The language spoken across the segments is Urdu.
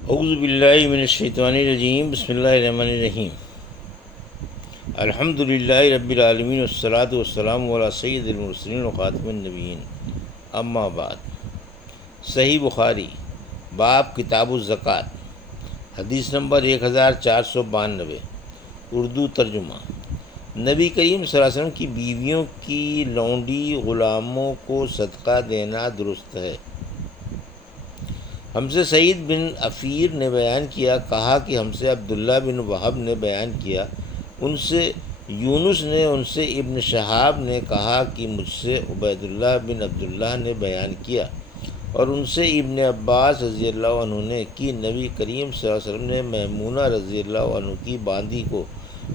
اعوذ باللہ من الشیطان الرجیم، بسم اللہ الرحمن الرحیم۔ الحمد للہ رب العالمین، والصلاة والسلام علی سید المرسلین وخاتم النبیین، اما بعد۔ صحیح بخاری، باب کتاب الزکوٰۃ، حدیث نمبر 1492، اردو ترجمہ۔ نبی کریم صلی اللہ علیہ وسلم کی بیویوں کی لونڈی غلاموں کو صدقہ دینا درست ہے۔ ہم سے سعید بن عفیر نے بیان کیا، کہا کہ ہم سے عبداللہ بن وہب نے بیان کیا، ان سے یونس نے، ان سے ابن شہاب نے کہا کہ مجھ سے عبید اللہ بن عبداللہ نے بیان کیا، اور ان سے ابن عباس رضی اللہ عنہ نے کہ نبی کریم صلی اللہ علیہ وسلم نے میمونہ رضی اللہ عنہ کی باندی کو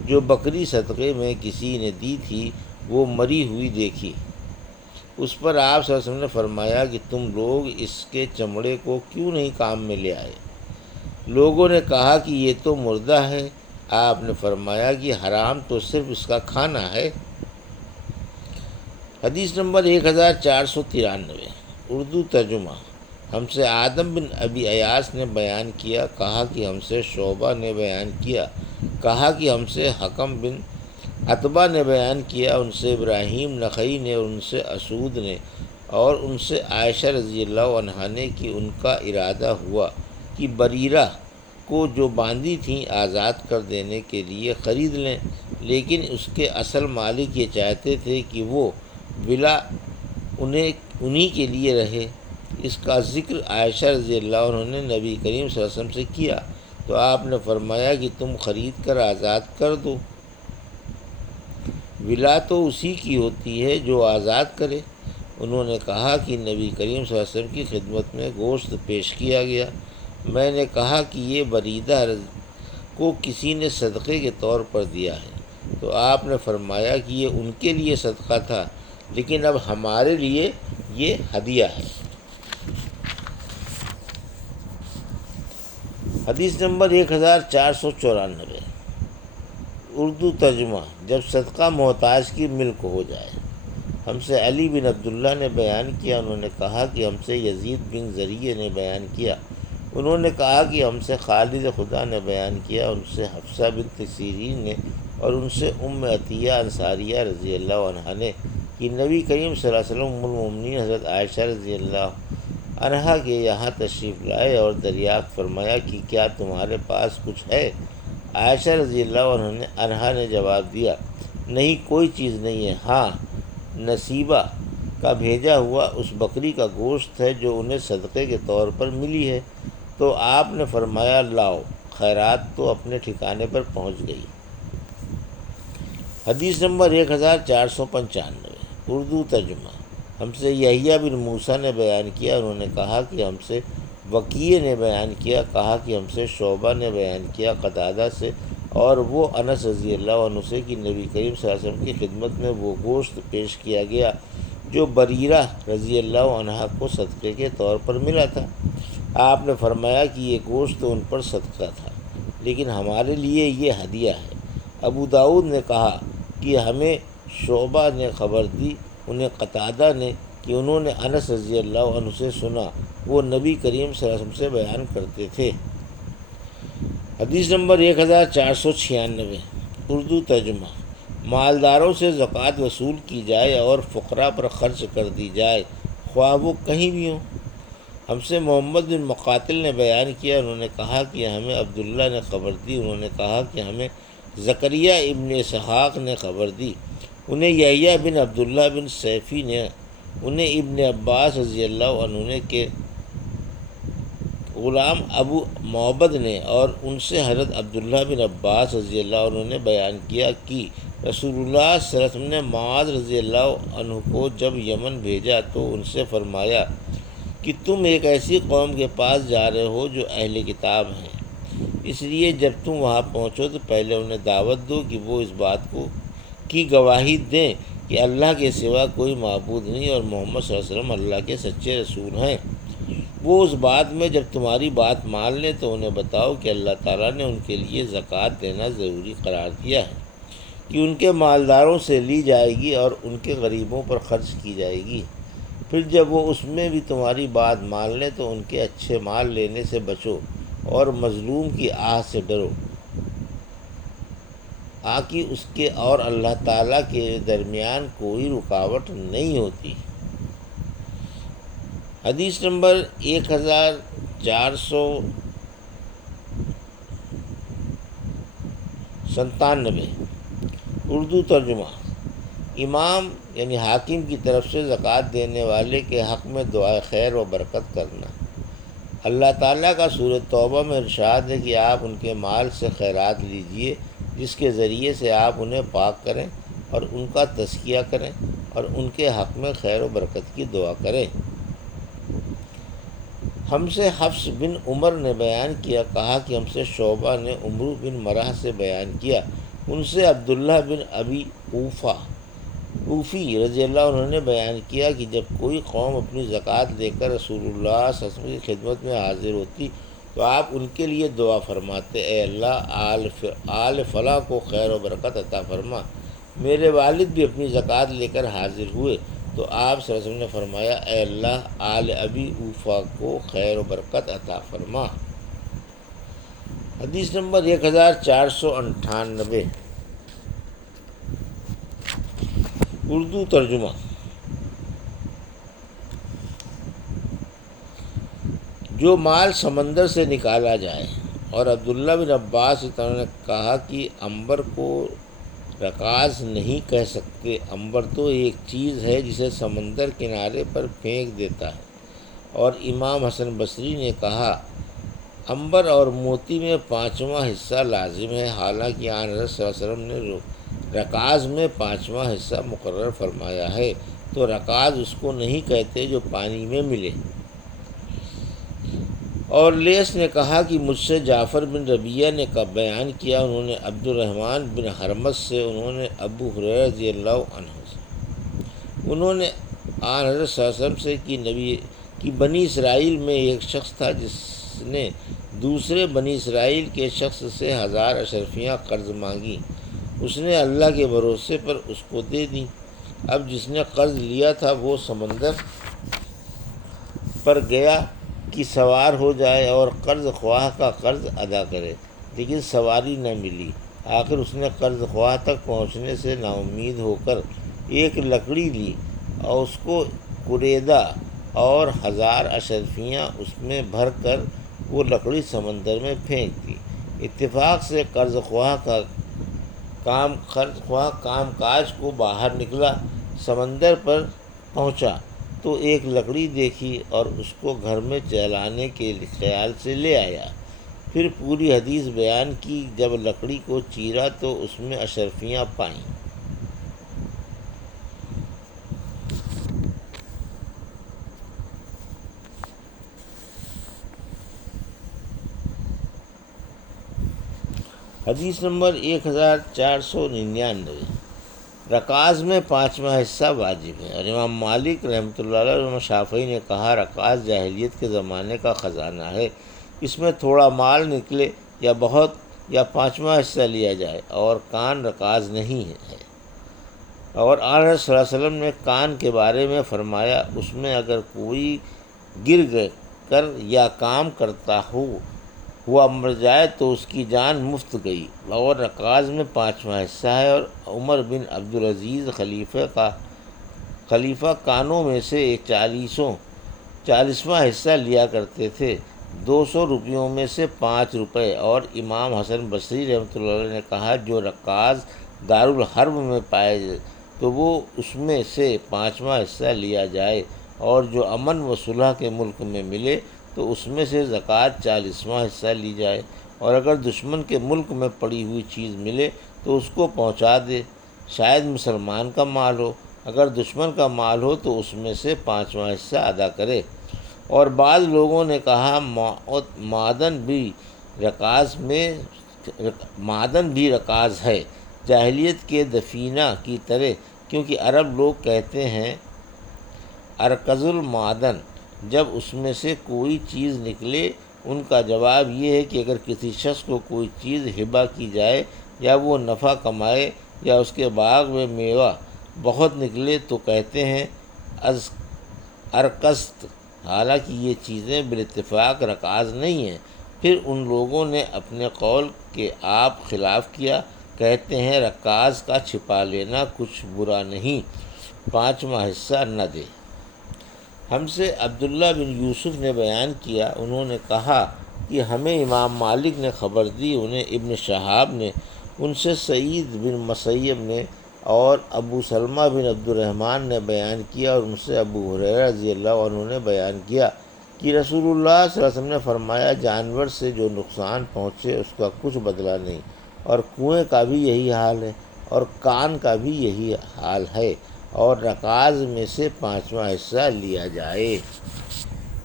جو بکری صدقے میں کسی نے دی تھی وہ مری ہوئی دیکھی۔ اس پر آپ صلی اللہ علیہ وسلم نے فرمایا کہ تم لوگ اس کے چمڑے کو کیوں نہیں کام میں لے آئے؟ لوگوں نے کہا کہ یہ تو مردہ ہے۔ آپ نے فرمایا کہ حرام تو صرف اس کا کھانا ہے۔ حدیث نمبر 1493، اردو ترجمہ۔ ہم سے آدم بن ابی ایاس نے بیان کیا، کہا کہ ہم سے شعبہ نے بیان کیا، کہا کہ ہم سے حکم بن عتبہ نے بیان کیا، ان سے ابراہیم نخعی نے، اور ان سے اسود نے، اور ان سے عائشہ رضی اللہ عنہا نے کہ ان کا ارادہ ہوا کہ بریرہ کو جو باندھی تھیں آزاد کر دینے کے لیے خرید لیں، لیکن اس کے اصل مالک یہ چاہتے تھے کہ وہ ولا انہی کے لیے رہے۔ اس کا ذکر عائشہ رضی اللہ عنہ نے نبی کریم صلی اللہ علیہ وسلم سے کیا تو آپ نے فرمایا کہ تم خرید کر آزاد کر دو، ولا تو اسی کی ہوتی ہے جو آزاد کرے۔ انہوں نے کہا کہ نبی کریم صلی اللہ علیہ وسلم کی خدمت میں گوشت پیش کیا گیا۔ میں نے کہا کہ یہ بریدہ کو کسی نے صدقے کے طور پر دیا ہے، تو آپ نے فرمایا کہ یہ ان کے لیے صدقہ تھا، لیکن اب ہمارے لیے یہ ہدیہ ہے۔ حدیث نمبر 1494، اردو ترجمہ۔ جب صدقہ محتاج کی ملک ہو جائے۔ ہم سے علی بن عبداللہ نے بیان کیا، انہوں نے کہا کہ ہم سے یزید بن زریع نے بیان کیا، انہوں نے کہا کہ ہم سے خالد خدا نے بیان کیا، ان سے حفصہ بنت سیرین نے، اور ان سے ام عطیہ انصاریہ رضی اللہ عنہا نے کہ نبی کریم صلی اللہ علیہ وسلم ام المؤمنین حضرت عائشہ رضی اللہ عنہا کے یہاں تشریف لائے اور دریافت فرمایا کہ کیا تمہارے پاس کچھ ہے؟ عائشہ رضی اللہ عنہا نے جواب دیا، نہیں، کوئی چیز نہیں ہے، ہاں نصیبہ کا بھیجا ہوا اس بکری کا گوشت ہے جو انہیں صدقے کے طور پر ملی ہے۔ تو آپ نے فرمایا لاؤ، خیرات تو اپنے ٹھکانے پر پہنچ گئی۔ حدیث نمبر 1495، اردو ترجمہ۔ ہم سے یحییٰ بن موسیٰ نے بیان کیا، انہوں نے کہا کہ ہم سے وکیع نے بیان کیا، کہا کہ ہم سے شعبہ نے بیان کیا قتادہ سے، اور وہ انس رضی اللہ عنہ سے کہ نبی کریم صلی اللہ علیہ وسلم کی خدمت میں وہ گوشت پیش کیا گیا جو بریرہ رضی اللہ عنہا کو صدقے کے طور پر ملا تھا۔ آپ نے فرمایا کہ یہ گوشت ان پر صدقہ تھا، لیکن ہمارے لیے یہ ہدیہ ہے۔ ابو داؤد نے کہا کہ ہمیں شعبہ نے خبر دی، انہیں قتادہ نے کہ انہوں نے انس رضی اللہ عنہ سے سنا، وہ نبی کریم صلی اللہ علیہ وسلم سے بیان کرتے تھے۔ حدیث نمبر 1496، اردو ترجمہ۔ مالداروں سے زکوٰۃ وصول کی جائے اور فقراء پر خرچ کر دی جائے، خواہ وہ کہیں بھی ہوں۔ ہم سے محمد بن مقاتل نے بیان کیا، انہوں نے کہا کہ ہمیں عبداللہ نے خبر دی، انہوں نے کہا کہ ہمیں زکریا ابن اسحاق نے خبر دی، انہیں یحییٰ بن عبداللہ بن سیفی نے، انہیں ابن عباس رضی اللہ عنہ نے کہ غلام ابو معبد نے، اور ان سے حضرت عبداللہ بن عباس رضی اللہ عنہ نے بیان کیا کہ رسول اللہ صلی اللہ علیہ وسلم نے معاذ رضی اللہ عنہ کو جب یمن بھیجا تو ان سے فرمایا کہ تم ایک ایسی قوم کے پاس جا رہے ہو جو اہل کتاب ہیں، اس لیے جب تم وہاں پہنچو تو پہلے انہیں دعوت دو کہ وہ اس بات کی گواہی دیں کہ اللہ کے سوا کوئی معبود نہیں اور محمد صلی اللہ علیہ وسلم اللہ کے سچے رسول ہیں۔ وہ اس بات میں جب تمہاری بات مان لیں تو انہیں بتاؤ کہ اللہ تعالیٰ نے ان کے لیے زکوٰۃ دینا ضروری قرار دیا ہے، کہ ان کے مالداروں سے لی جائے گی اور ان کے غریبوں پر خرچ کی جائے گی۔ پھر جب وہ اس میں بھی تمہاری بات مان لیں تو ان کے اچھے مال لینے سے بچو، اور مظلوم کی آہ سے ڈرو، آکہ اس کے اور اللہ تعالیٰ کے درمیان کوئی رکاوٹ نہیں ہوتی۔ حدیث نمبر 1497، اردو ترجمہ۔ امام یعنی حاکم کی طرف سے زکوٰۃ دینے والے کے حق میں دعائے خیر و برکت کرنا۔ اللہ تعالیٰ کا سورۃ توبہ میں ارشاد ہے کہ آپ ان کے مال سے خیرات لیجئے جس کے ذریعے سے آپ انہیں پاک کریں اور ان کا تزکیہ کریں اور ان کے حق میں خیر و برکت کی دعا کریں۔ ہم سے حفص بن عمر نے بیان کیا، کہا کہ ہم سے شعبہ نے عمرو بن مرہ سے بیان کیا، ان سے عبداللہ بن ابی اوفی رضی اللہ عنہ نے بیان کیا کہ جب کوئی قوم اپنی زکوٰۃ لے کر رسول اللہ صلی اللہ علیہ وسلم کی خدمت میں حاضر ہوتی تو آپ ان کے لیے دعا فرماتے، اے اللہ آل فلاں کو خیر و برکت عطا فرما۔ میرے والد بھی اپنی زکوٰۃ لے کر حاضر ہوئے تو آپ صلی اللہ علیہ وسلم نے فرمایا، اے اللہ آل ابی اوفا کو خیر و برکت عطا فرما۔ حدیث نمبر 1498، اردو ترجمہ۔ جو مال سمندر سے نکالا جائے، اور عبداللہ بن عباس نے کہا کہ عنبر کو رکاز نہیں کہہ سکتے، عنبر تو ایک چیز ہے جسے سمندر کنارے پر پھینک دیتا ہے۔ اور امام حسن بصری نے کہا عنبر اور موتی میں 5واں حصہ لازم ہے، حالانکہ آن حضرت صلی اللہ علیہ وسلم نے رکاز میں 5واں حصہ مقرر فرمایا ہے، تو رکاز اس کو نہیں کہتے جو پانی میں ملے۔ اور لیث نے کہا کہ مجھ سے جعفر بن ربیعہ نے بیان کیا، انہوں نے عبد الرحمن بن حرمز سے، انہوں نے ابو ہریرہ رضی اللہ عنہ سے، انہوں نے آن حضرت صلی اللہ علیہ وسلم سے کہ بنی اسرائیل میں ایک شخص تھا جس نے دوسرے بنی اسرائیل کے شخص سے 1000 اشرفیاں قرض مانگی، اس نے اللہ کے بھروسے پر اس کو دے دیں۔ اب جس نے قرض لیا تھا وہ سمندر پر گیا کہ سوار ہو جائے اور قرض خواہ کا قرض ادا کرے، لیکن سواری نہ ملی۔ آخر اس نے قرض خواہ تک پہنچنے سے نا امید ہو کر ایک لکڑی لی اور اس کو کریدا اور 1000 اشرفیاں اس میں بھر کر وہ لکڑی سمندر میں پھینک دی۔ اتفاق سے قرض خواہ کام کاج کو باہر نکلا، سمندر پر پہنچا تو ایک لکڑی دیکھی اور اس کو گھر میں جلانے کے خیال سے لے آیا۔ پھر پوری حدیث بیان کی، جب لکڑی کو چیرا تو اس میں اشرفیاں پائیں۔ حدیث نمبر 1499، رکاز میں 5واں حصہ واجب ہے۔ اور امام مالک رحمۃ اللہ علیہ اور امام شافعی نے کہا رکاز جاہلیت کے زمانے کا خزانہ ہے، اس میں تھوڑا مال نکلے یا بہت یا 5واں حصہ لیا جائے، اور کان رکاز نہیں ہے۔ اور آن حضرت صلی اللہ علیہ وسلم نے کان کے بارے میں فرمایا، اس میں اگر کوئی گر کر یا کام کرتا ہوا مر جائے تو اس کی جان مفت گئی۔ اور رکاز میں 5واں حصہ ہے۔ اور عمر بن عبدالعزیز خلیفہ کانوں میں سے 40واں حصہ لیا کرتے تھے، 200 روپیوں میں سے 5 روپے۔ اور امام حسن بصری رحمۃ اللہ علیہ نے کہا جو رکاز دارالحرب میں پائے تو وہ اس میں سے 5واں حصہ لیا جائے، اور جو امن و صلح کے ملک میں ملے تو اس میں سے زکوٰۃ 40واں حصہ لی جائے، اور اگر دشمن کے ملک میں پڑی ہوئی چیز ملے تو اس کو پہنچا دے، شاید مسلمان کا مال ہو، اگر دشمن کا مال ہو تو اس میں سے 5واں حصہ ادا کرے۔ اور بعض لوگوں نے کہا معدن بھی رکاز ہے، جاہلیت کے دفینہ کی طرح، کیونکہ عرب لوگ کہتے ہیں ارکز المعدن جب اس میں سے کوئی چیز نکلے۔ ان کا جواب یہ ہے کہ اگر کسی شخص کو کوئی چیز ہبہ کی جائے یا وہ نفع کمائے یا اس کے باغ میں میوہ بہت نکلے تو کہتے ہیں ارکست، حالانکہ یہ چیزیں بالاتفاق رکاز نہیں ہیں۔ پھر ان لوگوں نے اپنے قول کے آپ خلاف کیا، کہتے ہیں رکاز کا چھپا لینا کچھ برا نہیں، 5واں حصہ نہ دے۔ ہم سے عبداللہ بن یوسف نے بیان کیا، انہوں نے کہا کہ ہمیں امام مالک نے خبر دی، انہیں ابن شہاب نے، ان سے سعید بن مسیب نے اور ابو سلمہ بن عبد الرحمن نے بیان کیا، اور ان سے ابو ہریرہ رضی اللہ عنہ نے بیان کیا کہ رسول اللہ صلی اللہ علیہ وسلم نے فرمایا، جانور سے جو نقصان پہنچے اس کا کچھ بدلہ نہیں، اور کنویں کا بھی یہی حال ہے، اور کان کا بھی یہی حال ہے، اور رکاز میں سے 5واں حصہ لیا جائے۔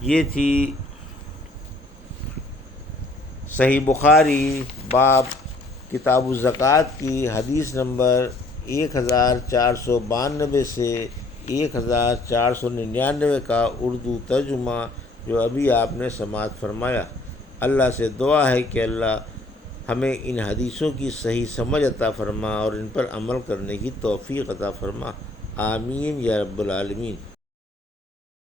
یہ تھی صحیح بخاری باب کتاب الزکوٰۃ کی حدیث نمبر 1492 سے 1499 کا اردو ترجمہ جو ابھی آپ نے سماعت فرمایا۔ اللہ سے دعا ہے کہ اللہ ہمیں ان حدیثوں کی صحیح سمجھ عطا فرما اور ان پر عمل کرنے کی توفیق عطا فرما، آمین یا رب العالمین۔